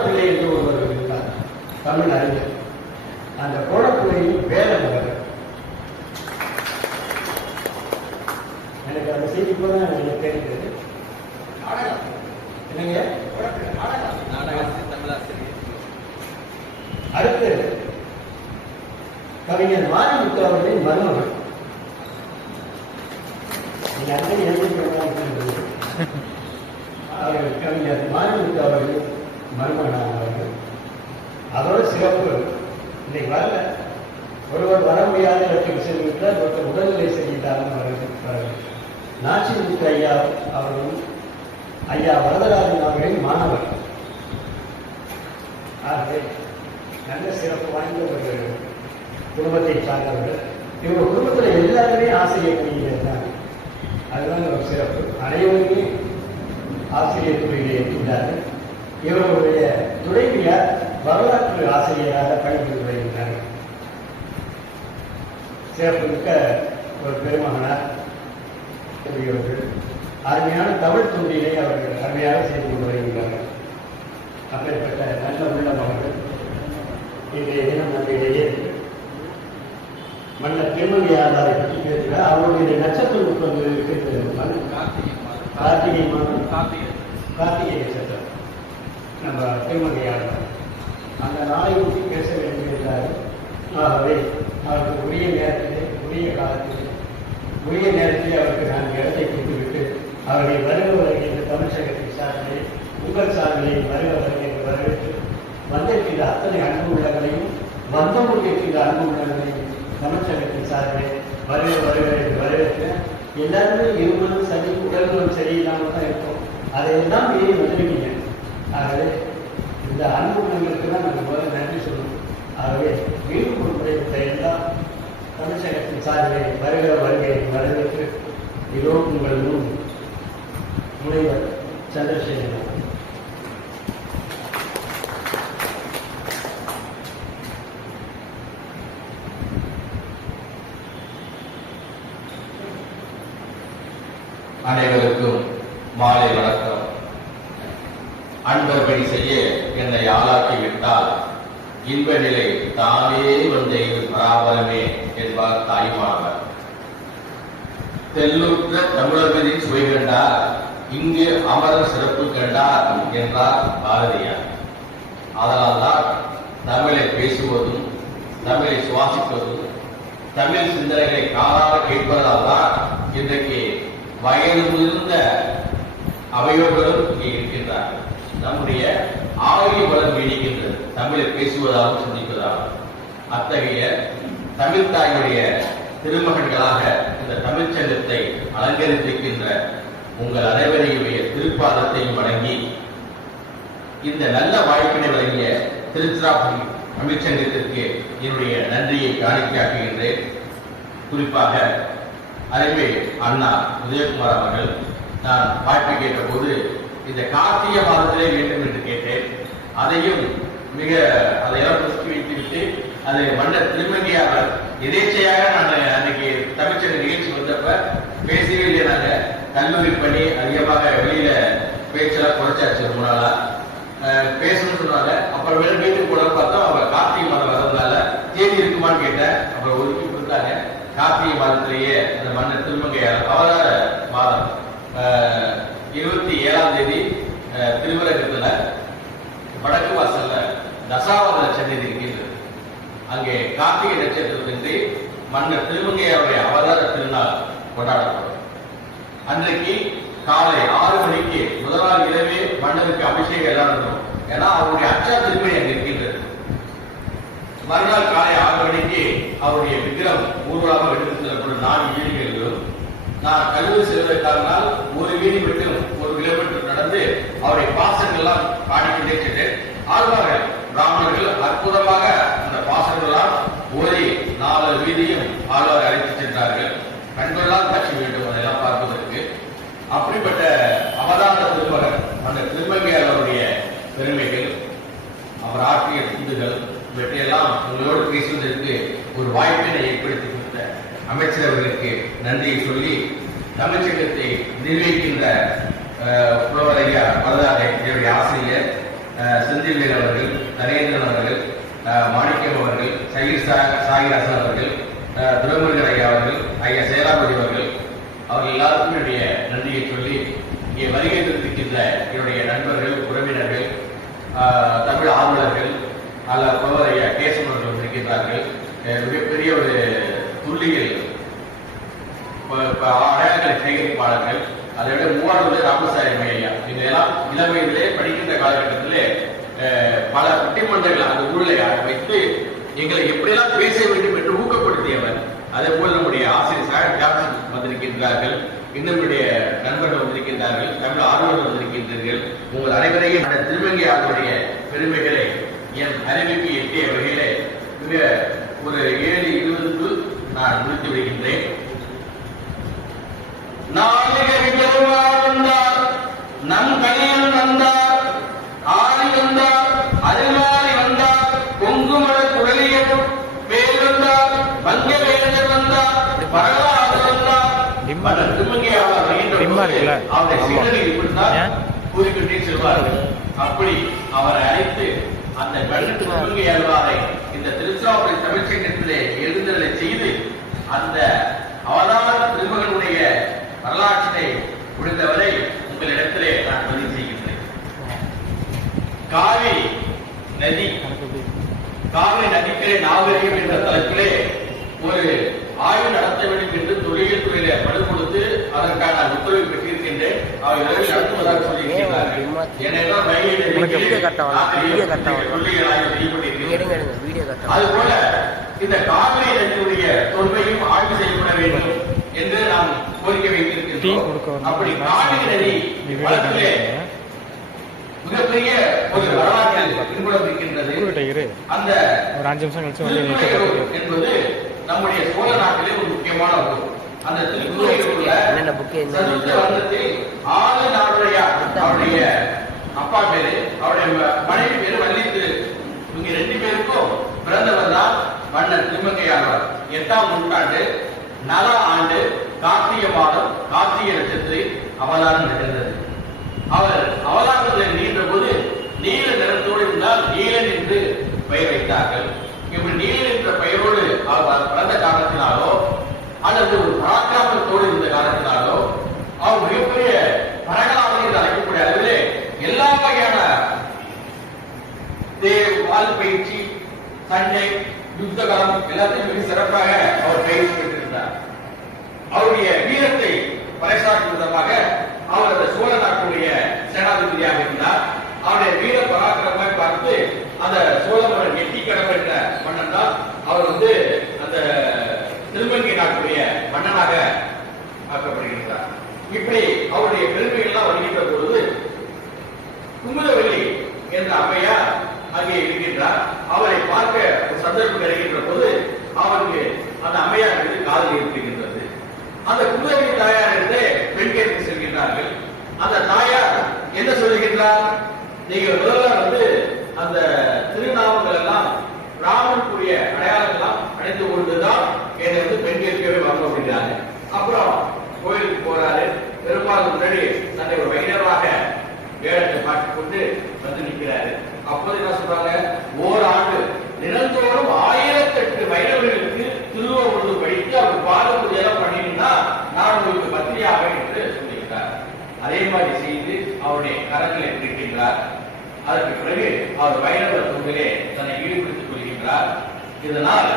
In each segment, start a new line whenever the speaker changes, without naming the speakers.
கோடப்பிள்ளை என்று ஒருவர் இருந்தார். தமிழ் அறிஞர். அந்த கோடப்பிள்ளையில் வேலை மகன் எனக்கு அந்த செய்தி கூட எனக்கு தெரிந்தது. என்னங்க? அடுத்து கவிஞர் மாரிமுத்து அவர்களின் மருமகள். நீங்க அங்கே எழுதி கவிஞர் மாரிமுத்து அவர்கள் மருமகனானவர்கள் அதோட சிறப்பு இன்னைக்கு வரல. ஒருவர் வர முடியாத இடத்துக்கு சென்றுவிட்டால் ஒருத்தர் உடல்நிலை சரியில்லாமல் வரது நாச்சி நாச்சிமுத்து ஐயா அவர்களும் ஐயா வரதராஜன் அவர்களின் மாணவர். ஆகவே நல்ல சிறப்பு வாய்ந்த ஒரு குடும்பத்தை சார்ந்தவர்கள். இவங்க குடும்பத்தில் எல்லாருமே ஆசிரியர் தான் அதுதான் ஒரு சிறப்பு. அனைவருமே ஆசிரியர் துறையிலே இருக்கின்றார்கள் இவருடைய துணைவியார் வரலாற்று ஆசிரியராக பணிபுரிந்து வருகின்றார்கள் சிறப்புமிக்க ஒரு பெருமகனார் பெரியவர்கள் அருமையான தமிழ் தொண்டினை அவர்கள் அருமையாக செய்து கொண்டு வருகின்றார்கள். அப்பேற்பட்ட நல்ல உள்ளம் அவர்கள் இன்றைய தினம் நம்மிடையே. மன்னர் திருமணியாளரை பற்றி பேசுகிறார். அவருடைய நட்சத்திரம் வந்து இருக்கிறது
கார்த்திகை மாதம்.
கார்த்திகை மாதம்.
கார்த்திகை
நட்சத்திரம். நம்ம திருமங்கையாளர் அந்த நாளை பற்றி பேச வேண்டியிருந்தார். ஆகவே அவருக்கு உரிய நேரத்திலே உரிய காலத்திலே உரிய நேரத்திலே அவருக்கு நான் இடத்தை கொடுத்துவிட்டு அவர்களை வருக வருகின்ற தமிழ்ச்சகத்தின் சார்பிலே உங்கள் சார்பிலே வருக வருக என்று வரவேற்று வந்திருக்கின்ற அத்தனை அன்பு உள்ளங்களையும் வந்து கொண்டிருக்கின்ற அன்பு உள்ளங்களையும் தமிழ்ச்சகத்தின் சார்பிலே வருக வருக என்று வரவேற்று எல்லாருமே இருமலும் சரி உடல்களும் சரியில்லாமல் தான் இருக்கும். அதையெல்லாம் மீறி வந்திருக்கீங்க. ஆகவே இந்த அன்பு உள்ளங்களுக்கு தான் நம்ம முதல்ல நன்றி சொல்லணும். ஆகவே மீண்டும் ஒரு முறை இந்த தமிழ்ச்சங்கத்தின் சார்பிலே வருகிற வருகை வரவேற்று இதோ உங்கள் முன் முனைவர் சந்திரசேகரன்
அனைவருக்கும் மாலை வணக்கம். அன்பர்படி செய்ய என்னை ஆளாக்கி விட்டால் இன்ப நிலை தானே வந்த இது பராபரமே என்பார் தாய்மானவர் தெல்லுற்ற தமிழர்களின் சுவை கண்டார் இங்கு அமரர் சிறப்பு கண்டார் என்றார் பாரதியார். அதனால்தான் தமிழை பேசுவதும் தமிழை சுவாசிப்பதும் தமிழ் சிந்தனைகளை காலார கேட்பதால் தான் இன்றைக்கு வயது முதிர்ந்த அவையோர்களும் இங்கே இருக்கின்றார்கள். நம்முடைய ஆயுள் வளம் நீடிக்கின்றது. தமிழை பேசுவதாகவும் சிந்திப்பதாகவும். அத்தகைய தமிழ் தாயுடைய திருமகன்களாக இந்த தமிழ்ச் சங்கத்தை அலங்கரித்திருக்கின்ற உங்கள் அனைவரையுடைய திருப்பாதத்தையும் வணங்கி இந்த நல்ல வாய்ப்பினை வழங்கிய திருச்சிராப்பள்ளி தமிழ்ச்சங்கத்திற்கு என்னுடைய நன்றியை காணிக்கையாக்குகின்றேன். குறிப்பாக அறிவை அண்ணா உதயகுமார் அவர்கள் நான் வாய்ப்பு கேட்டபோது இந்த கார்த்திகை மாதத்திலே வேண்டும் என்று கேட்டேன். அதையும் மிக அதையெல்லாம் புதுக்கி வைத்துவிட்டு அதை மன்னர் திருமங்கையாளர் எதேச்சையாக நான் அன்னைக்கு தமிழ்ச்சங்க நிகழ்ச்சி வந்தப்ப பேசவே இல்லை நாங்க? கல்லூரி பண்ணி அதிகமாக வெளியில பேச்செல்லாம் குறைச்சாச்சு ரொம்ப நாளா பேசணும்னு சொன்னாங்க. அப்புறம் வீட்டுக்கு போன பார்த்தோம். அவங்க கார்த்திகை மாதம் வரதுனால தேதி இருக்குமான்னு கேட்டேன். அப்புறம் ஒதுக்கி கொடுத்தாங்க. கார்த்திகை மாதத்திலேயே அந்த மன்னர் திருமங்கையார் அவதார மாதம். இருபத்தி ஏழாம் தேதி அஹ், திருவரங்கத்துல வடக்கு வாசல்ல தசாவதார சந்நிதி இருக்கின்றது. அங்கே கார்த்திகை நட்சத்திரத்தின்றி மன்னர் திருமங்கையாருடைய அவதார திருநாள் கொண்டாடப்படும். அன்றைக்கு காலை ஆறு மணிக்கு முதல் நாள் இரவே மன்னருக்கு அபிஷேகம் எல்லாம் நடக்கும் ஏன்னா அவருடைய அச்சா திருப்பதி அங்கே இருக்கின்றது. மறுநாள் காலை ஆறு மணிக்கு அவருடைய விக்கிரம் ஊர்வலமாக எடுத்து செல்லப்படும் நான்கு வீதிகளிலும் நான் கல்லூரி செல்வதற்கானால் ஒரு வீதி விட்டு கிலோமீட்டர் நடந்து அவரை பாசங்கள் எல்லாம் பாடிக்கொண்டே சென்றேன். ஆழ்வார்கள் பிராமணர்கள் அற்புதமாக அந்த பாசங்கள்லாம் ஓரி நாலு வீதியும் ஆழ்வார் அழைத்து சென்றார்கள். கண்களால் காட்சி வேண்டும் அதெல்லாம் பார்ப்பதற்கு. அப்படிப்பட்ட அவதார திருமகன் அந்த திருமங்கையாளருடைய பெருமைகள் அவர் ஆற்றிய துண்டுகள் இவற்றையெல்லாம் உங்களோடு பேசுவதற்கு ஒரு வாய்ப்பினை ஏற்படுத்தி கொடுத்த அமைச்சர் அவர்களுக்கு நன்றியை சொல்லி தமிழ்ச்சங்கத்தை நிர்வகிக்கின்ற புலவரையா புலவர் வரதாரை என்னுடைய ஆசிரியர் அஹ், செந்தில்வேல் அவர்கள் நரேந்திரன் அவர்கள் மாணிக்கம் அவர்கள் சையீர் சாகிராசன் அவர்கள் அஹ், ஐயா அவர்கள் ஐயா சேலாபதி அவர்கள் அவர்கள் எல்லாருக்கும் என்னுடைய நன்றியை சொல்லி இங்கே வருகை தந்திருக்கின்ற என்னுடைய நண்பர்கள் உறவினர்கள் ஆஹ், தமிழ் ஆர்வலர்கள் அல்ல புலவர் ஐயா கேசவன் அவர்கள் வந்திருக்கின்றார்கள் மிகப்பெரிய ஒரு துல்லியல் ப- அடையாளங்களை சேகரிப்பாளர்கள் அதை விட மூவாறு ராமசாரி ஐயா இதெல்லாம் இளமையிலே படிக்கின்ற காலகட்டத்திலே பல பட்டிமன்றங்கள் அந்த ஊழலை வைத்து எங்களை எப்படியெல்லாம் பேச வேண்டும் என்று ஊக்கப்படுத்தியவர் அதே போல் நம்முடைய ஆசிரியர் சார் ஜாக்சன் வந்திருக்கின்றார்கள் இன்னமுடைய நண்பர்கள் வந்திருக்கின்றார்கள் தமிழ் ஆர்வலர்கள் வந்திருக்கின்றீர்கள். உங்கள் அனைவரையும் அந்த திருமங்கை ஆளுடைய பெருமைகளை என் அறிவிப்பு எட்டிய வகையிலே மிக ஒரு ஏழு இருபதுக்கு நான் முடித்து விடுகின்றேன். நாலு
டிம்மா- இருக்குல்ல?
அப்படி அவரை அழைத்து அந்த மன்னர் திருமங்கையாளரை இந்த திருச்சாவூரை தமிழ்ச்சங்கத்திலே எழுந்தருளை செய்து அந்த அவதார திருமகனுடைய வரலாற்றினை முடிந்தவரை உங்களிடத்திலே நான் பதிவு செய்கின்றேன். காவிரி நதி. காவிரி நதிக்கரை நாகரிகம் என்ற தலைப்பிலே ஒரு ஆய்வு நடத்த வேண்டும் என்று தொழில் துறையில படு கொடுத்து அதற்கான உத்தரவை பெற்றிருக்கின்றேன். அவர் விரைவில் நடத்துவதாக சொல்லியிருக்கிறார்கள் ஏனென்றால்
கட்டலாம்
அதுபோல இந்த காவிரி நதியுடைய தொன்மையும் ஆய்வு செய்யப்பட வேண்டும் என்று நாம் கோரிக்கை வைத்திருக்கின்றோம். அப்படி காவிரி நதி மிகப்பெரிய ஒரு வரலாற்றில் பின்புலம் இருக்கின்றது அந்த
ஒரு அஞ்சு நிமிஷம் கழிச்சு வந்து
என்பது நம்முடைய சோழ நாட்டிலே ஒரு முக்கியமான ஊர். அந்த ஆறு நாடுடையார் அவருடைய அப்பா பேரு அவருடைய மனைவி பேரு வள்ளித்து. இவங்க ரெண்டு பேருக்கும் பிறந்தவர் தான் மன்னர் திருமங்கையாளர் எட்டாம் நூற்றாண்டு நல ஆண்டு கார்த்திகை மாதம் கார்த்திகை நட்சத்திரத்தில் அவதாரம் நிகழ்ந்தது அவர் அவதாரத்தில் நீண்ட போது நீல நிறத்தோடு இருந்தால் நீலன் என்று பெயர் வைத்தார்கள் இப்படி நீலன் என்ற பெயரோடு அவர் பிறந்த காரணத்தினாலோ அல்லது ஒரு பராக்கிரமத்தோடு இருந்த காரணத்தினாலோ அவர் மிகப்பெரிய பரகலாவதி என்று அழைக்கக்கூடிய அளவிலே எல்லா வகையான தேர் வால் பயிற்சி சண்டை யுத்தகலம் எல்லாத்தையும் மிக சிறப்பாக அவர் பயிற்சி பெற்றிருந்தார். அவருடைய வீரத்தை பறைசாற்றும் விதமாக அவர் அந்த சோழ நாட்டுடைய சேனாதிபதியாக இருந்தார். அவருடைய வீர பராக்கிரமாய் பார்த்து அந்த சோழ மன்னன் எட்டி கடம்பெற்ற மன்னன் தான் அவர் வந்து மன்னனாக ஆக்கப்படுகின்றார். இப்படி அவருடைய பெருமைகள்லாம் வருகின்ற பொழுது குமுதவல்லி என்ற அம்மையார் அங்கே இருக்கின்றார் அவரை பார்க்க ஒரு சந்தர்ப்பம் கிடைக்கின்ற போது அவருக்கு அந்த அம்மையார் மீது காதல் ஏற்படுகின்றது அந்த குமுதவல்லி தாயார் என்று பெண் கேட்க செல்கின்றார்கள் அந்த தாயார் என்ன சொல்லுகின்றார் நீங்க முதல்ல வந்து அந்த திருநாமங்கள் எல்லாம் ராமனுக்குரிய அடையாளங்கள் எல்லாம் அடைந்து கொண்டுதான் என்னை வந்து பெண் கேட்கவே வாங்க அப்படிங்கிறாங்க அப்புறம் கோயிலுக்கு போறாரு பெரும்பாலும் முன்னாடி தன்னை ஒரு வைணவராக வேடத்தை மாற்றிக் கொண்டு வந்து நிற்கிறாரு அப்போது என்ன சொல்றாங்க ஓராண்டு தினந்தோறும் ஆயிரத்தெட்டு வைணவர்களுக்கு திருவள்ளுவர் படித்து அவர் பாரம்பரிய எல்லாம் பண்ணினா நான் உங்களுக்கு பத்திரியாக என்று சொல்லியிருக்கார் அதே மாதிரி செய்து அவருடைய கரங்களை பிடிக்கின்றார் அதற்கு பிறகு அவர் வைணவ தொண்டிலே தன்னை ஈடுபடுத்திக் கொள்கின்றார். இதனால்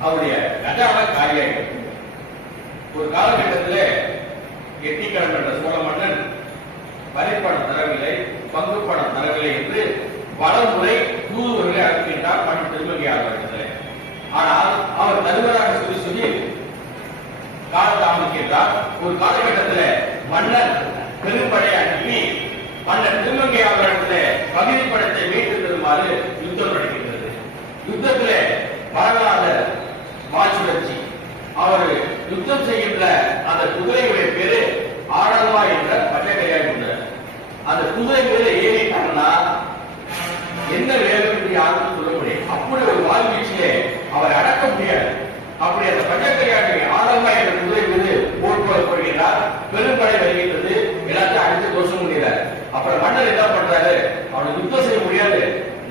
அவருடைய கஜான காரியம் ஒரு காலகட்டத்தில் எட்டிக்கிழமை என்ற சோழ மன்னன் வரிப்பணம் தரவில்லை பங்கு படம் தரவில்லை என்று பலமுறை தூதுவர்களை அனுப்பினார் பணம் திருமதியாளர்களிடத்திலே ஆனால் அவர் தருவதாக சொல்லி சொல்லி காலதாமதிக்கின்றார் ஒரு காலகட்டத்தில் மன்னர் பெரும்படை அனுப்பி மன்னர் திருமங்கையாக பகுதி படத்தை மீட்டு தருமாறு யுத்தம் நடக்கின்றது யுத்தத்திலே வரலாறு மாச்சுழற்சி அவர் யுத்தம் செய்கின்ற அந்த குதிரையுடைய பேரு ஆடல்வா என்ற பச்சைக்கையாய் குதிரை அந்த குதிரை மேல ஏறிட்டாங்கன்னா என்ன வேலைக்கு யாருக்கும் சொல்ல முடியும் அப்படி ஒரு வாழ்வீச்சிலே அவரை அடக்க முடியாது. அப்படி அந்த பஞ்சக்கையாடி ஆடல்வா என்ற குதிரை மீது போர்க்கொள்ளப்படுகிறார் பெரும்படை வருகின்றது. எல்லாத்தையும் அடித்து தோஷம் முடியல அப்புறம் மன்னர் என்ன பண்றாரு? அவனை யுத்தம் செய்ய முடியாது.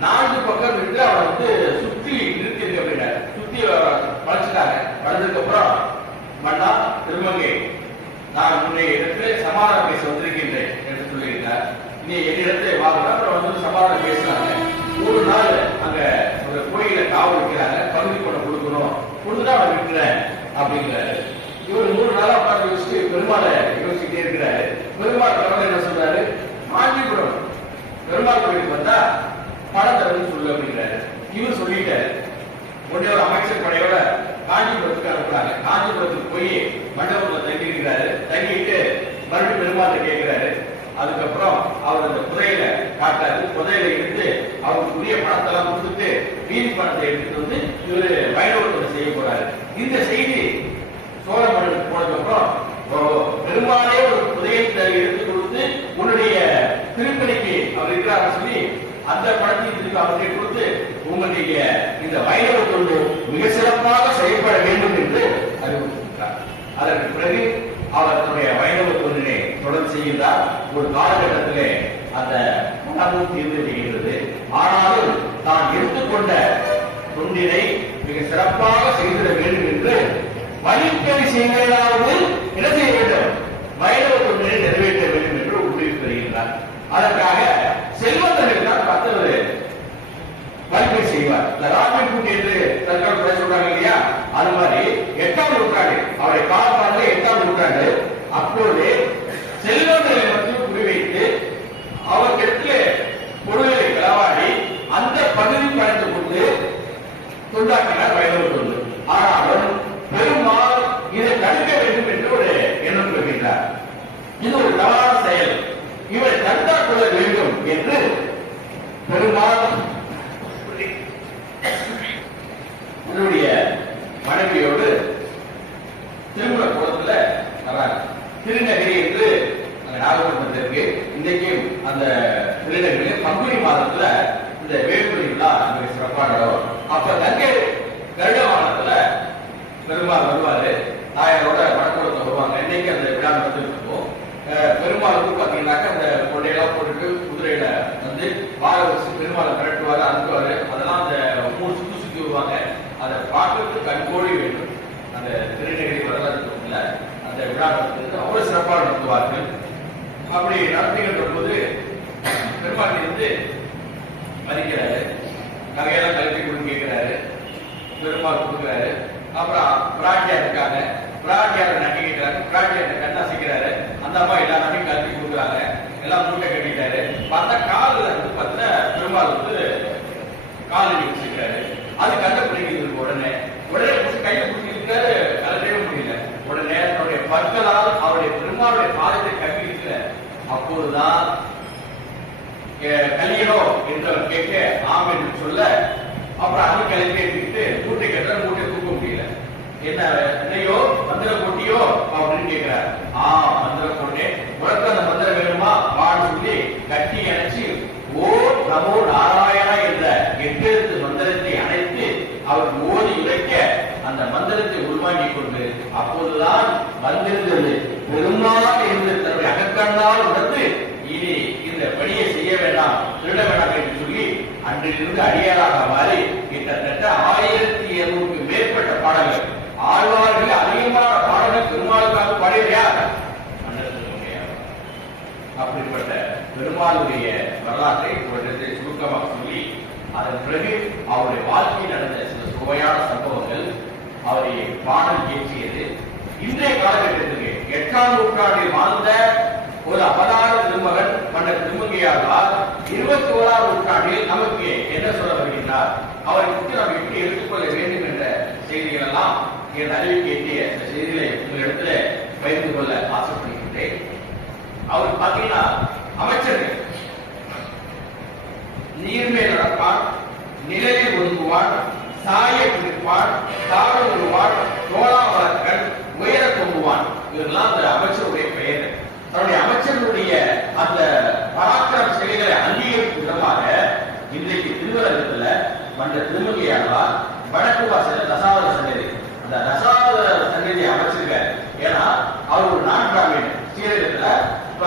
நான் பக்கம் இருந்து அவனை வந்து சுற்றி நிறுத்தி அப்படின்னாரு சுத்தி வளைச்சிட்டாங்க வளர்ந்ததுக்கு அப்புறம் மன்னா திருமங்கை நான் உன்னுடைய இடத்துல சமாதானம் பேச வந்திருக்கின்றேன் என்று சொல்லியிருந்தார். நீ என்னிடத்தை வாங்க அப்புறம் வந்து சமாதானம் பேசுறாங்க மூணு நாள் அங்க ஒரு கோயில காவல் வைக்கிறாங்க பகுதி பணம் கொடுக்கணும். கொடுத்துட்டா அவனை விட்டுறேன் அப்படிங்கிறாரு. இவர் மூணு நாளா உட்கார்ந்து யோசிச்சு பெருமாளை யோசிச்சுட்டே இருக்கிறாரு. பெருமாள் கடவுள் என்ன சொல்றாரு? காஞ்சிபுரம் பெருமாள் கோயிலுக்கு வந்தா பணம் வந்து சொல்லு அப்படிங்கிறாரு. இவர் சொல்லிட்டாரு. உடனே ஒரு அமைச்சர் படையோட காஞ்சிபுரத்துக்கு அனுப்புறாங்க காஞ்சிபுரத்துக்கு போய் மண்டபத்துல தங்கி இருக்கிறாரு தங்கிட்டு மறுபடியும் பெருமாள் கேட்கிறாரு. அதுக்கப்புறம் அவர் அந்த புதையில காட்டாரு புதையில எடுத்து அவருக்கு உரிய பணத்தெல்லாம் கொடுத்துட்டு மீதி பணத்தை எடுத்துட்டு வந்து இவரு வைணவத்தை செய்ய போறாரு. இந்த செய்தி சோழ மன்னனுக்கு போனதுக்கப்புறம் பெருமாளே ஒரு புதையத்தை எடுத்து கொடுத்து உன்னுடைய திருப்பணிக்கு அவர் இருக்கிறார் சொல்லி அந்த பணத்தை திருப்பி கொடுத்து உங்களுடைய இந்த வைணவ தொண்டு மிக சிறப்பாக செயல்பட வேண்டும் என்று அறிவுறுத்திருக்கிறார் அதற்கு பிறகு அவர் தன்னுடைய வைணவ தொண்டினை தொடர்ந்து செய்கின்றார். ஒரு காலகட்டத்திலே அந்த மனமும் தீர்ந்து செய்கிறது ஆனாலும் தான் எடுத்துக்கொண்ட தொண்டினை மிக சிறப்பாக செய்திட வேண்டும் என்று வழிப்பறி செய்வதாவது என்ன செய்ய வேண்டும்? வைணவ தொண்டினை நிறைவேற்ற வேண்டும் என்று உறுதி பெறுகின்றார் அதற்காக செல்வந்தர்கள் தான் மற்றவர் வழிபறி செய்வார். இந்த ராஜன் கூட்டி என்று தற்கால பேச சொல்றாங்க இல்லையா? அது மாதிரி எட்டாவது நூற்றாண்டு அவரை காலப்பாடு எட்டாவது நூற்றாண்டு அப்பொழுது செல்வந்தர்கள் மட்டும் குறிவைத்து அவர்கிட்ட பொருள்களை களவாடி அந்த பகுதி பணத்தை கொண்டு துண்டாக்கினார் வைணவ தொண்டு ஆனாலும் பெருமாள் இதை தடுக்க வேண்டும் என்று ஒரு எண்ணம் கொள்கின்றார் இது ஒரு தவறான செயல் இவரை தடுத்தாக் கொள்ள வேண்டும் என்று பெருமாள் தன்னுடைய மனைவியோடு திருமண குளத்துல வர்றாங்க திருநகரி என்று அங்க நாகப்பட்டினத்தில் இருக்கு இன்றைக்கும் அந்த திருநகரில பங்குனி மாதத்துல இந்த வேலுமணி விழா மிக சிறப்பாக நடக்கும் அப்ப கங்கை கருடவானத்துல பெருமாள் வருவாரு தாயாரோட மணக்குளத்தை வருவாங்க இன்னைக்கு அந்த விழா நடந்துட்டு இருக்கும் அஹ் பெருமாளுக்கு பாத்தீங்கன்னாக்க அந்த கொண்டையெல்லாம் போட்டுட்டு குதிரையில வந்து வாழ வச்சு பெருமாளை மிரட்டுவாரு அனுப்புவாரு அதெல்லாம் அந்த மூணு சுத்தி சுத்தி வருவாங்க. அதை பார்க்கறதுக்கு கண்கோடி வேண்டும். அந்த திருநெல்வேலி வரலாற்றுல அந்த விழா நடத்துறது அவ்வளவு சிறப்பாக நடத்துவார்கள். அப்படி நடத்துகின்ற போது பெருமாள் இருந்து மதிக்கிறாரு. நகையெல்லாம் கல்வி கொடுத்து கேட்கிறாரு. பெருமாள் கொடுக்குறாரு. அப்புறம் பிராட்டியா இருக்காங்க. பிராட்டியார் நகை கேட்கிறாரு பிராட்டியார் கண்ணா அந்த அம்மா எல்லாத்தையும் கல்வி கொடுக்குறாங்க. எல்லாம் மூட்டை கட்டிட்டாரு. பார்த்தா காலில் வந்து பார்த்தா பெருமாள் வந்து காலடி வச்சிருக்காரு. அது கண்ண பிடிக்கிறது உடனே. உடனே கையை பிடிச்சிருக்காரு கலட்டவே முடியல. உடனே தன்னுடைய பற்களால் அவருடைய பெருமாளுடைய பாதத்தை கட்டி இருக்கல அப்போதுதான் கலியனோ என்றவர் கேட்க ஆம் என்று சொல்ல அப்புறம் அது கிளம்பி கேட்டுக்கிட்டு மூட்டை கட்ட மூட்டை என்ன என்னையோ மந்திர போட்டியோ அப்படின்னு கேட்கிறார். ஆ மந்திர போட்டேன் உனக்கு அந்த மந்திரம் வேணுமா? வான்னு சொல்லி கட்டி அணைச்சு ஓ நமோ நாராயணா என்ற எட்டெழுத்து மந்திரத்தை அணைத்து அவர் ஓதி உரைக்க அந்த மந்திரத்தை உள்வாங்கிக் கொண்டு அப்போதுதான் வந்திருந்தது. பெருமாள் என்று தன்னுடைய அகக்கண்ணால் உணர்ந்து இனி இந்த பணியை செய்ய வேண்டாம் திருட வேண்டாம் என்று சொல்லி அன்றிலிருந்து அடியாராக மாறி கிட்டத்தட்ட ஆயிரத்தி ஆழ்வார்கள் அதிகமான பாடல்கள் பெருமாளுக்காக பாடியார் அப்படிப்பட்ட பெருமாளுடைய வரலாற்றை ஒரு சுருக்கமாக சொல்லி அதன் பிறகு அவருடைய வாழ்க்கையில் நடந்த சில சுவையான சம்பவங்கள் அவரை பாடல் இயற்றியது. இன்றைய காலகட்டத்திற்கு எட்டாம் நூற்றாண்டில் வாழ்ந்த ஒரு அவதார திருமகன் மன்னர் திருமங்கையாழ்வார் இருபத்தி ஓராம் நூற்றாண்டில் நமக்கு என்ன சொல்ல வருகின்றார்? அவரை பற்றி நாம் எப்படி எடுத்துக்கொள்ள வேண்டும் என்ற செய்திகள் எல்லாம் என் அறிவிக்க எட்டிய இந்த செய்திகளை உங்களிடத்துல பகிர்ந்து கொள்ள ஆசைப்படுகின்றேன். அவர் பாத்தீங்கன்னா அமைச்சர்கள் நீர்மேல் நடப்பான் நிலையில் ஒதுங்குவான் சாய பிடிப்பான் தாழ ஒருவான் தோளா வளர்க்கன் உயர தொங்குவான் இதெல்லாம் அந்த அமைச்சருடைய பெயர் அந்த பராக்கிரம செயல்களை அங்கீகரிக்கும் விதமாக இன்றைக்கு திருவரங்கத்துல மன்ற திருமதியானவார் வடக்கு வாசல தசாவத சன்னதி அந்த தசாவத சன்னதியை அமைச்சிருக்காரு ஏன்னா அவர் ஒரு நான்காமீன் ஸ்ரீரங்கத்துல இப்ப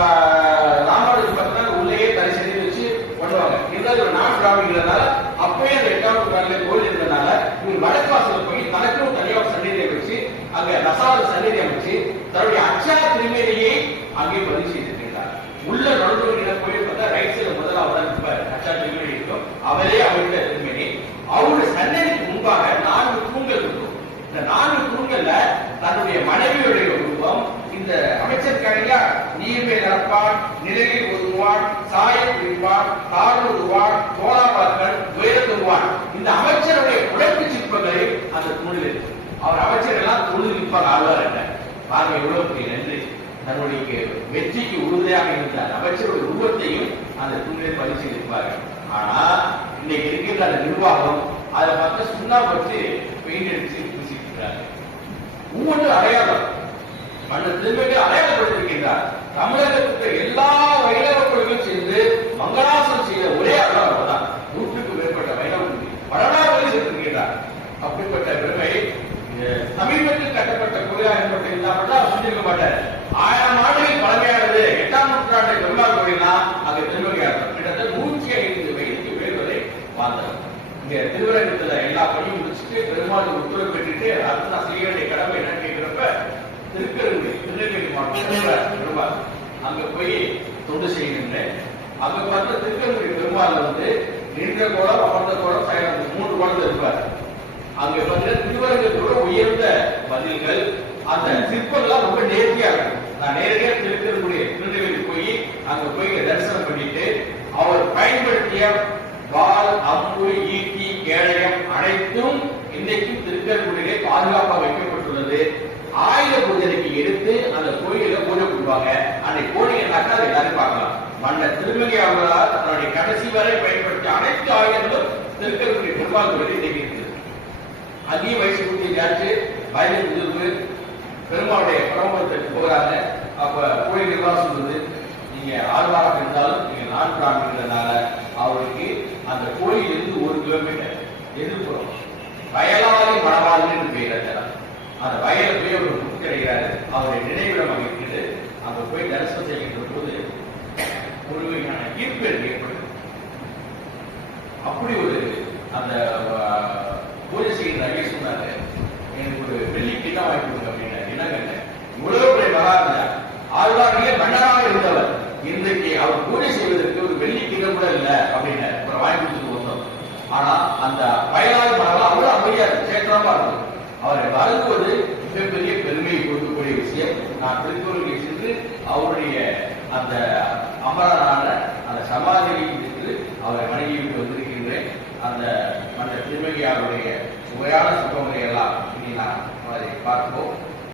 ராமாவதுக்கு பக்கத்துல உள்ளேயே தனி சன்னதி வச்சு பண்ணுவாங்க இருந்தாலும் ஒரு நான் பிராமிங்கிறதுனால அப்பயே அந்த எட்டாம் நூற்றாண்டுல கோயில் இருந்ததுனால இவர் வடக்கு வாசல போய் தனக்கும் தனியாக சன்னதியை வச்சு அங்க தசாவத சன்னதி அமைச்சு தன்னுடைய அச்சா திருமேனியை அங்கே பதிவு செய்திருக்கிறார் உள்ள நடுவு வருகிற கோயில் பார்த்தா ரைட் சைடு முதலாவது இருப்பார் அச்சா திருமேனி இருக்கும் அவரே அவருடைய திருமேனி அவருடைய சன்னதிக்கு முன்பாக நான்கு தூண்கள் இருக்கும் இந்த நான்கு தூண்கள்ல தன்னுடைய மனைவியுடைய உருவம் இந்த அமைச்சர் கலையா நீர்மை நடப்பான் நிலையில் ஒதுவான் சாய இருப்பார் தாழ்வுருவான் கோலாபாக்கள் உயர்த்துவான் இந்த அமைச்சருடைய உழைப்பு சிற்பங்களை அந்த தூணில் இருக்கு அவர் அமைச்சர் எல்லாம் தொழில் நிற்பார் ஆழ்வார் என்ன பாருங்க எவ்வளவு நன்றி. தன்னுடைய வெற்றிக்கு உறுதியாக இருந்த அமைச்சருடைய உருவத்தையும் அந்த தூணிலே பதிவு செய்திருப்பார்கள். ஆனா இன்னைக்கு இருக்கின்ற அந்த நிர்வாகம் அதை பார்த்து சுண்ணா பற்றி பெயிண்ட் அடிச்சு பூசிட்டு இருக்காங்க ஒவ்வொன்றும் அடையாளம். மன்ன திருமணத்தை அடையாளப்படுத்திருக்கின்றார் தமிழகத்துக்கு எல்லா வைணவ கோயிலும் சேர்ந்து மங்களாசனம் செய்த ஒரே அடையாளம் தான் நூற்றுக்கும் மேற்பட்ட வைணவ பலனாவது இருக்கின்றார் அப்படிப்பட்ட பெருமை அஹ், சமீபத்தில் கட்டப்பட்ட கோயிலா என்பது இல்லாமல் செஞ்சிருக்க மாட்டார். ஆயிரம் ஆண்டுகள் பழமையானது எட்டாம் நூற்றாண்டு பெருமாள் கோயில்னா அது திருமணியார் கிட்டத்தட்ட நூற்றி ஐந்து வயதுக்கு மேல் வரை வாழ்ந்தவர் இங்க திருவரங்கத்துல எல்லா பணியும் முடிச்சுட்டு பெருமாள் உத்தரவு பெற்றுட்டு அடுத்த நான் செய்ய வேண்டிய கடமை என்னன்னு கேட்கிறப்ப திருக்கருங்கு திருநெல்வேலி மாவட்டம் அங்க போய் தொண்டு செய்கின்றேன் அங்க பார்த்த திருக்கருங்குடி பெருமாள் வந்து நின்ற கோலம் அமர்ந்த கோலம் சயனம் மூன்று கோலத்தில் இருப்பார். அங்க பார்த்தீங்கன்னா திருவரங்கத்தோட உயர்ந்த பதில்கள். அந்த சிற்பங்கள்லாம் ரொம்ப நேர்த்தியா இருக்கும். நான் நேரடியா திருக்கருங்குடி திருநெல்வேலி போய் அங்க போய் தரிசனம் பண்ணிட்டு அவர் பயன்படுத்திய வால் அம்பு ஈட்டி கேடயம் அனைத்தும் இன்னைக்கும் திருக்கருங்குடியிலே பாதுகாப்பாக வைக்கப்பட்டுள்ளது. ஆயுத பூஜைக்கு எடுத்து அந்த கோயில பூஜை பண்ணுவாங்க அன்னைக்கு போனீங்கன்னாக்கா அதை எல்லாரும் பார்க்கலாம். மன்ன திருமணி அவர்களால் தன்னுடைய கடைசி வரை பயன்படுத்திய அனைத்து ஆயுதங்களும் திருக்கருங்குடி பெருமாள் கோயிலில் இன்னைக்கு இருக்குது அதிக வயசு பூர்த்தியாச்சு வயது முதிர்வு பெருமாளுடைய பரமத்துக்கு போகிறாங்க அப்ப கோயில் நிர்வாகம் சொல்லுது நீங்க ஆழ்வாராக இருந்தாலும் நீங்க நான்காண்டுங்கிறதுனால அவருக்கு அந்த கோயில் இருந்து ஒரு கிலோமீட்டர். எதிர்ப்புறம் வயலாளி மணவாளி என்று பெயர் அந்த வயல போய் அவர் முக்கிடைகிறாரு அவருடைய நினைவிடம் அங்க அங்க போய் தரிசனம் செய்கின்ற போது ஒரு வகையான ஈர்ப்பு ஏற்படுது அப்படி ஒரு அந்த பூஜை செய்கிற ஐயா சொன்னாரு எனக்கு ஒரு வெள்ளி கிண்ணம் வாங்கி கொடுங்க அப்படின்னாரு. என்னங்க? இவ்வளவு பெரிய மகாராஜா ஆழ்வார்களே மன்னராக இருந்தவர். இன்றைக்கு அவர் பூஜை செய்வதற்கு ஒரு வெள்ளி கிண்ணம் கூட இல்ல அப்படின்னு அப்புறம் வாங்கி கொடுத்துட்டு வந்தோம் ஆனா அந்த வயலாறு மரம் அவ்வளவு அமைதியா இருக்கு. சேற்றமா இருக்கும் அவரை வளர்ப்பது மிகப்பெரிய பெருமையை கொடுக்கக்கூடிய விஷயம். நான் திருக்குறளுக்கு சென்று அவருடைய அந்த அமரரான அந்த சமாதியை சென்று அவரை வணங்கி விட்டு வந்திருக்கின்றேன். அந்த அந்த திருமதியாருடைய சுவையான சுகமுறை எல்லாம் இனி நாம் அதை பார்ப்போம்.